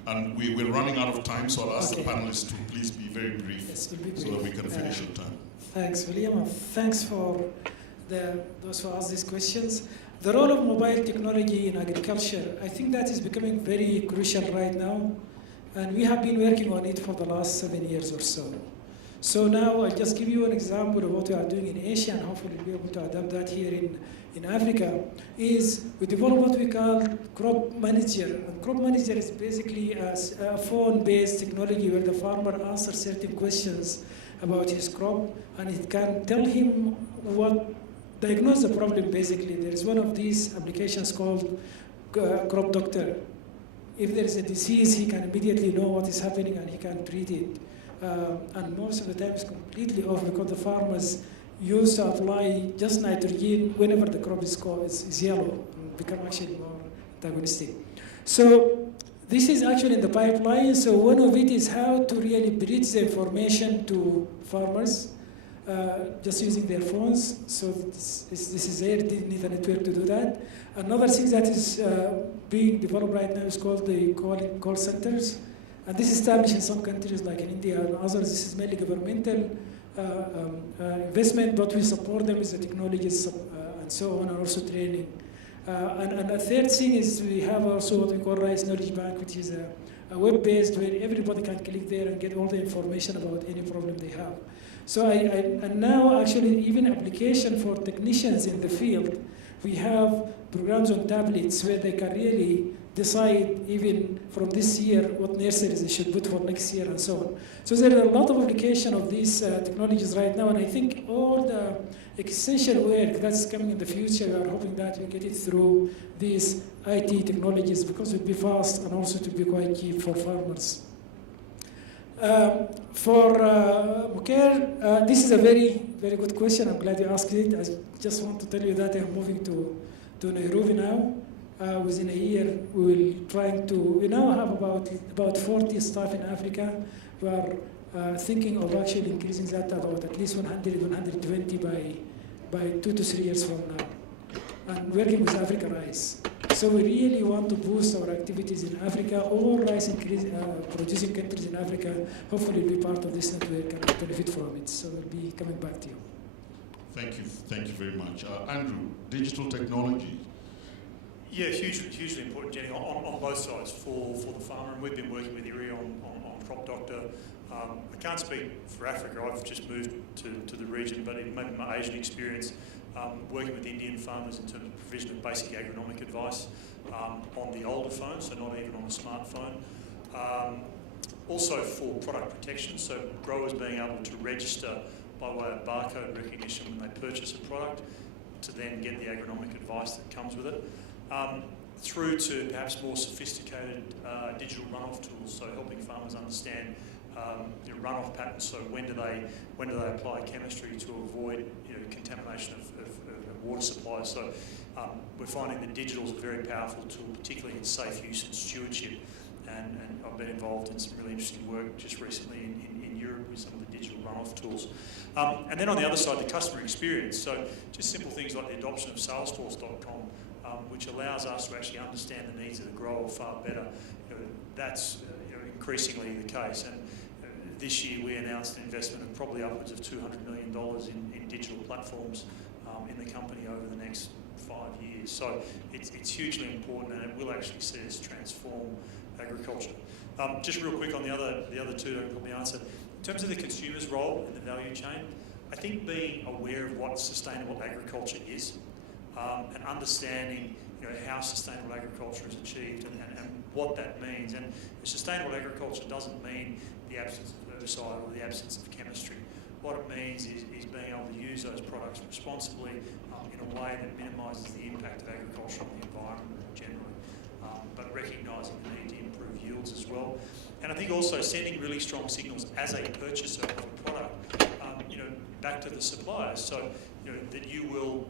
And we're running out of time, so I'll ask the panelists to please be very brief, so that we can finish on time. Thanks, William. Thanks for those who asked these questions. The role of mobile technology in agriculture, I think that is becoming very crucial right now, and we have been working on it for the last 7 years or so. So now I'll just give you an example of what we are doing in Asia, and hopefully we'll be able to adapt that here in Africa, is we develop what we call crop manager. And crop manager is basically a phone-based technology where the farmer answers certain questions about his crop, and it can tell him diagnose the problem basically. There is one of these applications called Crop Doctor. If there is a disease, he can immediately know what is happening and he can treat it. And most of the time it's completely off because the farmers used to apply just nitrogen whenever the crop is yellow and become actually more antagonistic. So this is actually in the pipeline. So one of it is how to really bridge the information to farmers just using their phones. So this is there, didn't need a network to do that. Another thing that is being developed right now is called the call centers. And this is established in some countries like in India and others. This is mainly governmental investment, but we support them with the technologies and so on, and also training. And the third thing is we have also what we call Rice Knowledge Bank, which is a web-based where everybody can click there and get all the information about any problem they have. So and now actually even application for technicians in the field, we have programs on tablets where they can really decide even from this year what nurseries they should put for next year and so on. So there are a lot of application of these technologies right now, and I think all the essential work that's coming in the future, we are hoping that we get it through these IT technologies because it will be fast and also to be quite cheap for farmers. For Bukair, this is a very, very good question. I'm glad you asked it. I just want to tell you that I'm moving to Nairobi now. Within a year, we will trying to. We now have about 40 staff in Africa. We are thinking of actually increasing that about at least 100, 120 by 2 to 3 years from now, and working with Africa Rice. So we really want to boost our activities in Africa. All rice producing countries in Africa hopefully will be part of this network and benefit from it. So we'll be coming back to you. Thank you very much. Andrew, digital technology. Yeah, hugely important, Jenny, on both sides for the farmer. And we've been working with IRRI on Crop Doctor. I can't speak for Africa. I've just moved to the region, but in maybe my Asian experience, working with Indian farmers in terms of provision of basic agronomic advice on the older phone, so not even on the smartphone. Also for product protection, so growers being able to register by way of barcode recognition when they purchase a product to then get the agronomic advice that comes with it. Through to perhaps more sophisticated digital runoff tools, so helping farmers understand runoff patterns. So when do they apply chemistry to avoid contamination of water supplies? So we're finding that digital is a very powerful tool, particularly in safe use and stewardship. And I've been involved in some really interesting work just recently in Europe with some of the digital runoff tools. And then on the other side, the customer experience. So just simple things like the adoption of Salesforce.com, which allows us to actually understand the needs of the grower far better. That's increasingly the case. And this year we announced an investment of probably upwards of $200 million in digital platforms in the company over the next 5 years. So it's hugely important, and it will actually see us transform agriculture. Just real quick on the other two that I probably answered. In terms of the consumer's role in the value chain, I think being aware of what sustainable agriculture is and understanding how sustainable agriculture is achieved and what that means. And sustainable agriculture doesn't mean the absence of herbicide or the absence of chemistry. What it means is being able to use those products responsibly in a way that minimises the impact of agriculture on the environment generally, but recognising the need to improve yields as well. And I think also sending really strong signals as a purchaser of a product, back to the suppliers, so that you will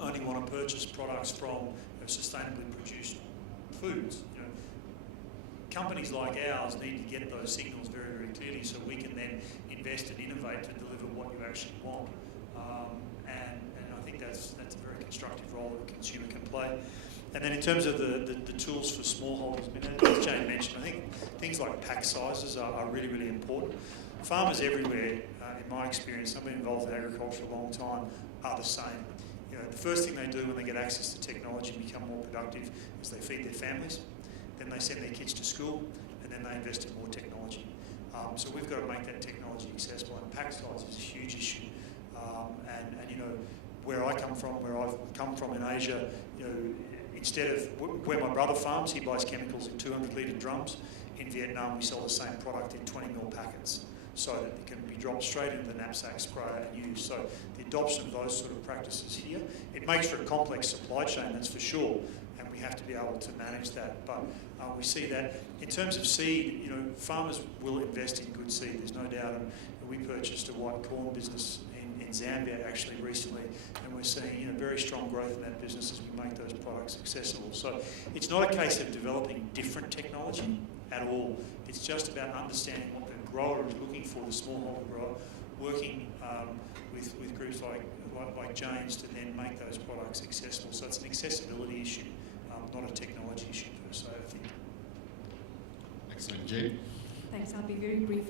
only want to purchase products from sustainably produced foods. Companies like ours need to get those signals very, very clearly so we can then invest and innovate to deliver what you actually want. And I think that's a very constructive role that a consumer can play. And then in terms of the tools for smallholders, as Jane mentioned, I think things like pack sizes are really, really important. Farmers everywhere, in my experience, I've been involved in agriculture a long time, are the same. The first thing they do when they get access to technology and become more productive is they feed their families, then they send their kids to school, and then they invest in more technology. So we've got to make that technology accessible, and pack size is a huge issue. And where I've come from in Asia, instead of where my brother farms, he buys chemicals in 200-litre drums. In Vietnam, we sell the same product in 20ml packets, so that it can be dropped straight into the knapsack sprayer and used. So the adoption of those sort of practices here, it makes for a complex supply chain, that's for sure, and we have to be able to manage that. But we see that in terms of seed, farmers will invest in good seed, there's no doubt. And we purchased a white corn business in Zambia actually recently, and we're seeing very strong growth in that business as we make those products accessible. So it's not a case of developing different technology at all. It's just about understanding what the grower is looking for, the smallholder grower, working with groups like Jane's to then make those products accessible. So it's an accessibility issue, not a technology issue per se, I think. Excellent. Jane? Thanks, I'll be very brief.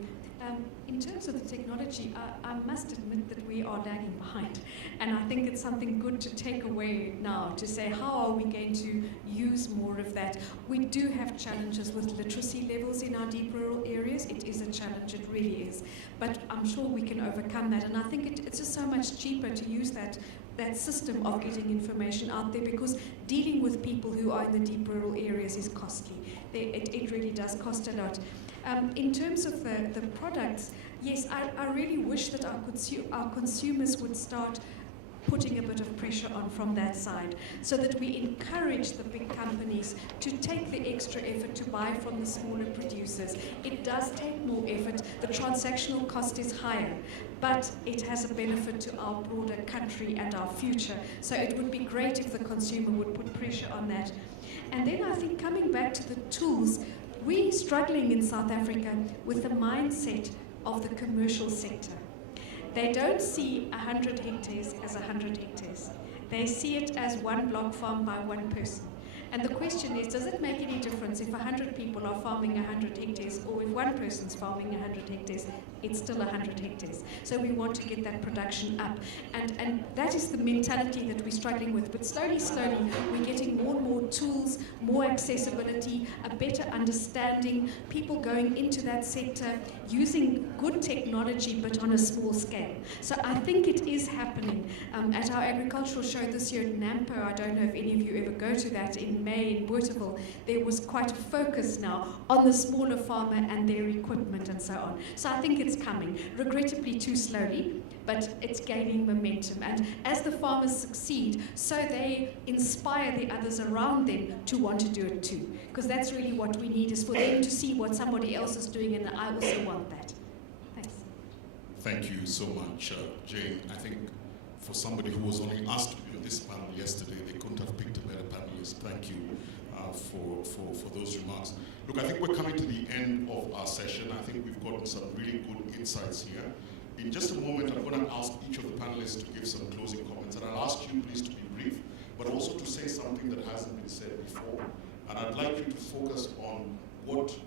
In terms of the technology, I must admit that we are lagging behind. And I think it's something good to take away now, to say how are we going to use more of that. We do have challenges with literacy levels in our deep rural areas. It is a challenge, it really is. But I'm sure we can overcome that. And I think it's just so much cheaper to use that system of getting information out there, because dealing with people who are in the deep rural areas is costly. It really does cost a lot. In terms of the products, yes, I really wish that our consumers would start putting a bit of pressure on from that side, so that we encourage the big companies to take the extra effort to buy from the smaller producers. It does take more effort. The transactional cost is higher, but it has a benefit to our broader country and our future. So it would be great if the consumer would put pressure on that. And then I think coming back to the tools, we're struggling in South Africa with the mindset of the commercial sector. They don't see 100 hectares as 100 hectares. They see it as one block farm by one person. And the question is, does it make any difference if 100 people are farming 100 hectares, or if one person's farming 100 hectares, it's still 100 hectares. So we want to get that production up. And that is the mentality that we're struggling with. But slowly, we're getting more and more tools, more accessibility, a better understanding, people going into that sector, using good technology, but on a small scale. So I think it is happening. At our agricultural show this year in Nampo, I don't know if any of you ever go to that, in May in Boerteville, there was quite a focus now on the smaller farmer and their equipment and so on. So I think it's coming, regrettably too slowly, but it's gaining momentum. And as the farmers succeed, so they inspire the others around them to want to do it too. Because that's really what we need, is for them to see what somebody else is doing, and I also want that. Thanks. Thank you so much, Jane. I think for somebody who was only asked to be on this panel yesterday, they couldn't have picked a better panelist. Thank you for those remarks. Look, I think we're coming to the end of our session. I think we've gotten some really good insights here. In just a moment, I'm going to ask each of the panelists to give some closing comments, and I'll ask you please to be brief, but also to say something that hasn't been said before. And I'd like you to focus on what,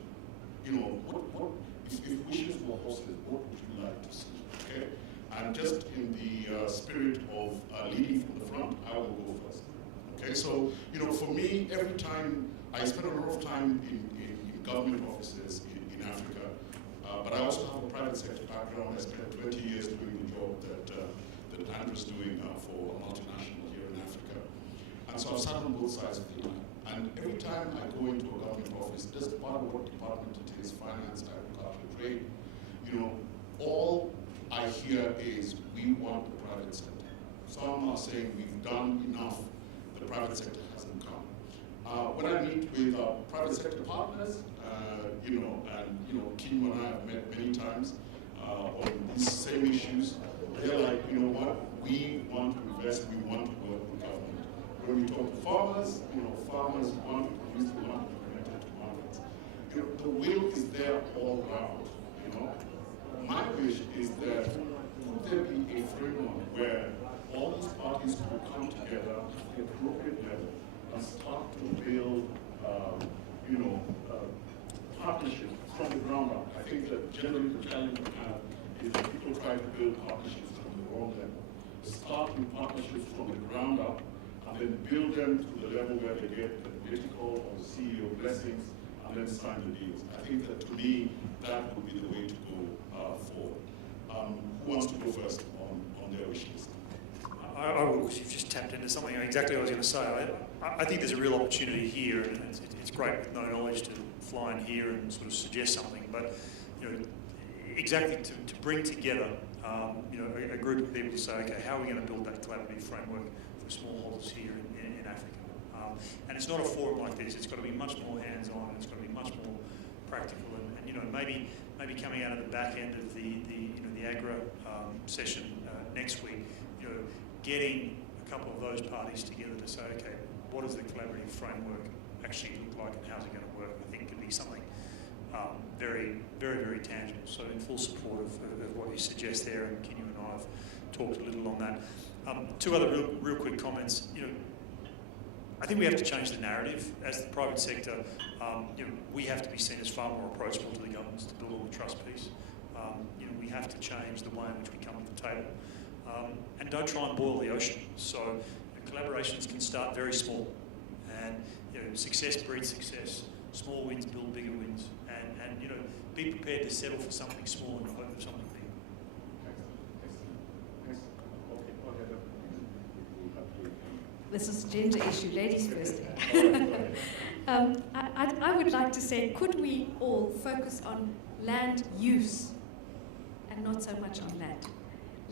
if wishes were horses, what would you like to see, okay? And just in the spirit of leading from the front, I will go first. Okay, so, for me, every time, I spend a lot of time in government offices in Africa, but I also have a private sector background. I spent 20 years doing the job that Andrew's doing for a multinational here in Africa. And so I've sat on both sides of the line. And every time I go into a government office, it doesn't matter what department it is, finance, agriculture, trade, all I hear is, we want the private sector. Some are saying we've done enough, the private sector hasn't come. When I meet with private sector partners, Kim and I have met many times on these same issues. They're like, you know what, we want to invest, we want to work with government. When we talk to farmers, farmers want to produce, they want to be connected to markets. The will is there all around, My wish is that could there be a framework where all these parties will come together at the appropriate level and start to build, partnerships from the ground up. I think that generally the challenge we have is that people try to build partnerships from the wrong level. Start with partnerships from the ground up, and then build them to the level where they get the political or the CEO blessings, and then sign the deals. I think that, to me, that would be the way to go forward. Who wants to go first on their wish list? I will, because you've just tapped into something exactly what I was going to say. I think there's a real opportunity here, and it's great with no knowledge to fly in here and sort of suggest something, but exactly to bring together a group of people to say, okay, how are we going to build that collaborative framework for smallholders here in Africa? And it's not a forum like this. It's got to be much more hands-on. It's got to be much more practical, and maybe coming out of the back end of the AGRA session next week, getting a couple of those parties together to say, okay, what does the collaborative framework actually look like, and how's it going to work? I think could be something very, very, very tangible. So in full support of what you suggest there, and Kinyu and I have talked a little on that. Two other real quick comments. I think we have to change the narrative as the private sector. We have to be seen as far more approachable to the governments to build on the trust piece. We have to change the way in which we come to the table, and don't try and boil the ocean. So collaborations can start very small, and success breeds success. Small wins build bigger wins, and be prepared to settle for something small in the hope of something big. This is a gender issue, ladies first. I would like to say, could we all focus on land use and not so much on land?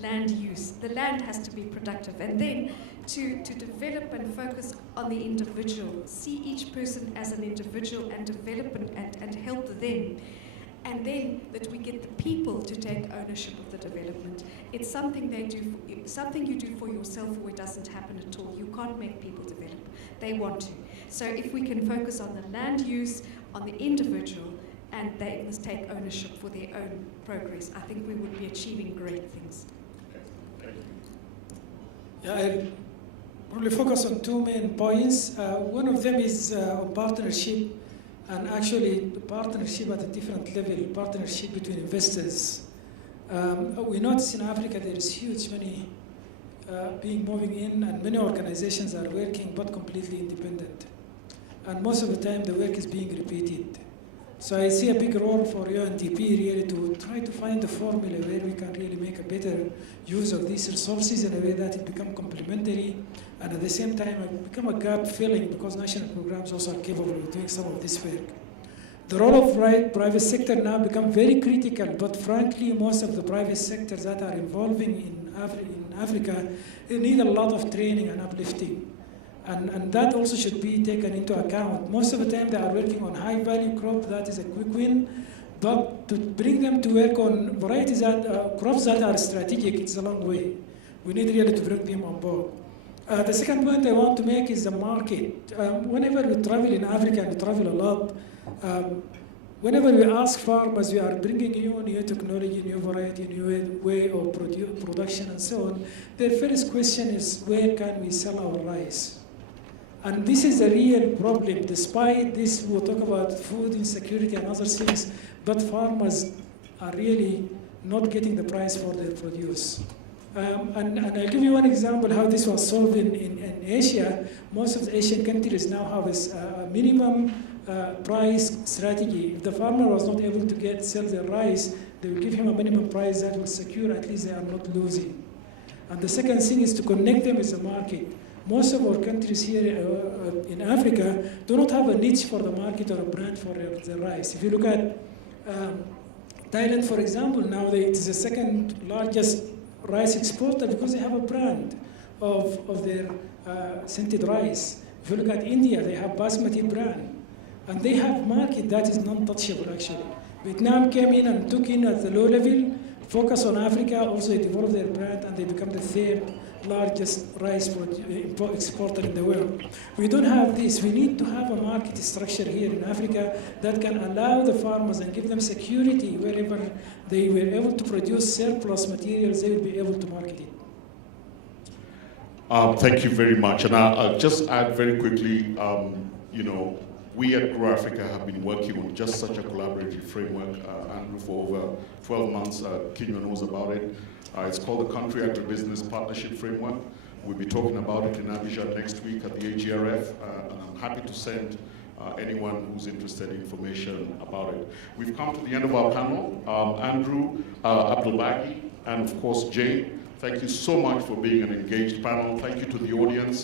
land use. The land has to be productive. And then to develop and focus on the individual, see each person as an individual and develop and help them. And then that we get the people to take ownership of the development. It's something they do, something you do for yourself, or it doesn't happen at all. You can't make people develop. They want to. So if we can focus on the land use, on the individual, and they must take ownership for their own progress, I think we would be achieving great things. Okay. Thank you. Yeah, I'll probably focus on two main points. One of them is on partnership, and actually the partnership at a different level, partnership between investors. We notice in Africa there is huge money moving in, and many organizations are working but completely independent. And most of the time the work is being repeated. So I see a big role for UNDP really to try to find a formula where we can really make a better use of these resources in a way that it become complementary, and at the same time it become a gap filling, because national programs also are capable of doing some of this work. The role of private sector now become very critical, but frankly most of the private sectors that are involving in Africa need a lot of training and uplifting. And that also should be taken into account. Most of the time they are working on high value crop, that is a quick win, but to bring them to work on varieties that, crops that are strategic, it's a long way. We need really to bring them on board. The second point I want to make is the market. Whenever we travel in Africa, and we travel a lot, whenever we ask farmers, we are bringing you new technology, new variety, new way of production and so on, their first question is, where can we sell our rice? And this is a real problem. Despite this, we'll talk about food insecurity and other things, but farmers are really not getting the price for their produce. And I'll give you one example how this was solved in Asia. Most of the Asian countries now have a minimum price strategy. If the farmer was not able to sell their rice, they will give him a minimum price that will secure at least they are not losing. And the second thing is to connect them with the market. Most of our countries here in Africa do not have a niche for the market or a brand for their rice. If you look at Thailand, for example, now it is the second largest rice exporter because they have a brand of their scented rice. If you look at India, they have Basmati brand. And they have market that is non-touchable actually. Vietnam came in and took in at the low level, focus on Africa, also they develop their brand, and they become the third largest rice exporter in the world. We don't have this. We need to have a market structure here in Africa that can allow the farmers and give them security wherever they were able to produce surplus materials, they will be able to market it. Thank you very much. And I'll just add very quickly, you know, we at Grow Africa have been working on just such a collaborative framework, Andrew, for over 12 months. Kenya knows about it. It's called the Country Agribusiness Partnership Framework. We'll be talking about it in Abidjan next week at the AGRF, and I'm happy to send anyone who's interested in information about it. We've come to the end of our panel. Andrew, Abdelbagi, and of course Jane, thank you so much for being an engaged panel. Thank you to the audience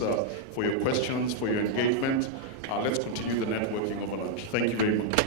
for your questions, for your engagement. Let's continue the networking over lunch. Thank you very much.